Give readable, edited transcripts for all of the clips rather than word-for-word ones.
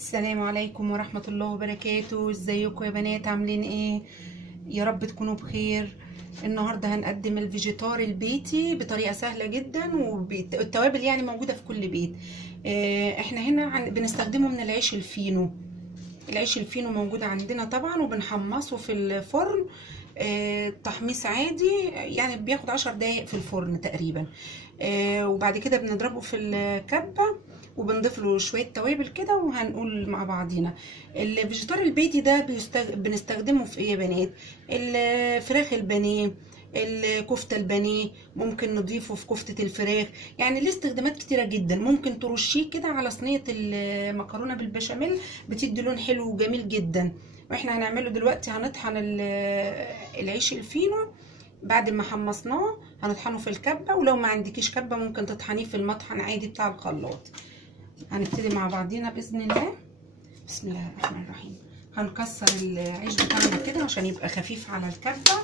السلام عليكم ورحمة الله وبركاته. ازيكم يا بنات؟ عاملين ايه؟ يا رب تكونوا بخير. النهاردة هنقدم الفيجيتار البيتي بطريقة سهلة جدا، والتوابل يعني موجودة في كل بيت. احنا هنا بنستخدمه من العيش الفينو. العيش الفينو موجود عندنا طبعا، وبنحمصه في الفرن تحميص عادي، يعني بياخد 10 دقايق في الفرن تقريبا. وبعد كده بنضربه في الكبة وبنضيف له شويه توابل كده، وهنقول مع بعضينا. الفيجيتار البيتي ده بنستخدمه في ايه يا بنات؟ الفراخ البانيه، الكفته البانيه، ممكن نضيفه في كفته الفراخ. يعني ليه استخدامات كتيره جدا. ممكن ترشيه كده على صينيه المكرونه بالبشاميل، بتدي لون حلو وجميل جدا. واحنا هنعمله دلوقتي، هنطحن العيش الفينو. بعد ما حمصناه هنطحنه في الكبه، ولو ما عندكيش كبه ممكن تطحنيه في المطحن عادي بتاع الخلاط. هنبتدي مع بعضينا باذن الله. بسم الله الرحمن الرحيم. هنكسر العيش بتاعنا كده عشان يبقى خفيف على الكبه.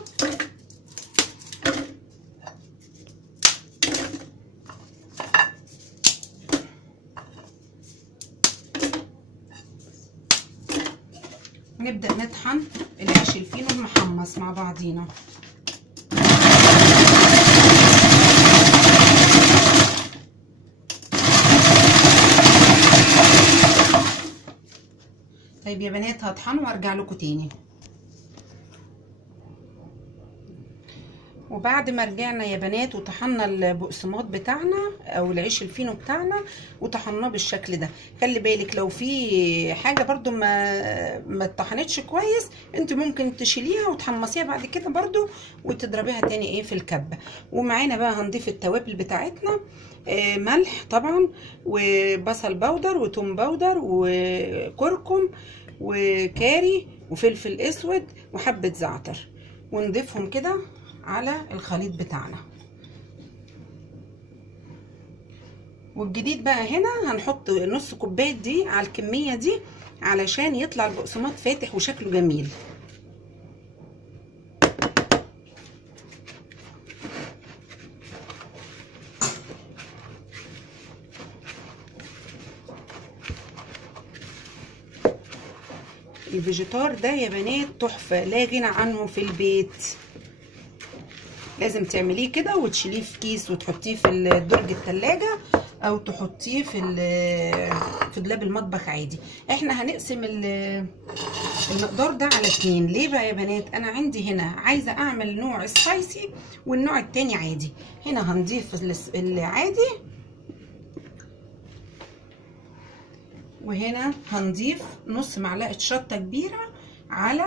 ونبدا نطحن العيش الفينو المحمص مع بعضينا. طيب يا بنات، هطحن وارجع لكم تاني. وبعد ما رجعنا يا بنات وطحنا البقسماط بتاعنا او العيش الفينو بتاعنا وطحناه بالشكل ده، خلي بالك لو في حاجه برضو ما اتطحنتش كويس، انت ممكن تشيليها وتحمصيها بعد كده برضو وتضربيها تاني ايه في الكبه. ومعانا بقى هنضيف التوابل بتاعتنا. ملح طبعا، وبصل بودر، وتوم بودر، وكركم، وكاري، وفلفل اسود، وحبه زعتر، ونضيفهم كده على الخليط بتاعنا. والجديد بقى هنا هنحط نص كوبايه دي على الكميه دي علشان يطلع البقسماط فاتح وشكله جميل. الفيجيتار ده يا بنات تحفه، لا غنى عنه في البيت. لازم تعمليه كده وتشيليه في كيس وتحطيه في درج التلاجة، او تحطيه في دولاب المطبخ عادي. احنا هنقسم المقدار ده على 2. ليه بقى يا بنات؟ انا عندي هنا عايزه اعمل نوع سبايسي والنوع التاني عادي. هنا هنضيف العادي، وهنا هنضيف نص معلقه شطه كبيره على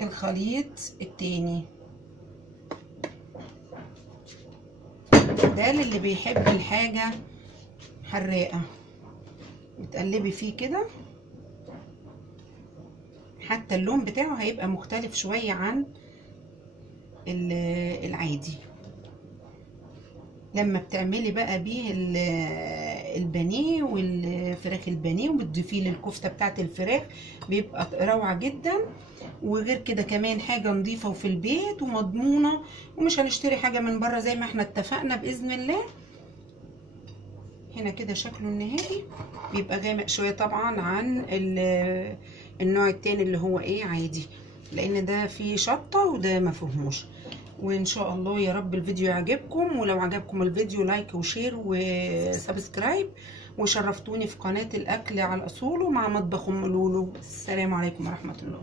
الخليط التاني. ده للي بيحب الحاجة حراقة. بتقلبي فيه كده حتى اللون بتاعه هيبقى مختلف شوية عن العادي. لما بتعملي بقى بيه البانيه والفراخ البانيه وبتضيفيه للكفتة بتاعت الفراخ، بيبقى روعة جدا. وغير كده كمان حاجة نظيفة وفي البيت ومضمونة، ومش هنشتري حاجة من بره زي ما احنا اتفقنا بإذن الله. هنا كده شكله النهائي بيبقى غامق شوية طبعا عن النوع التاني اللي هو ايه عادي، لان ده فيه شطة وده ما فيهوش. وان شاء الله يا رب الفيديو يعجبكم، ولو عجبكم الفيديو لايك وشير وسبسكرايب، وشرفتوني في قناة الاكل على اصوله مع مطبخ ام لولو. السلام عليكم ورحمة الله.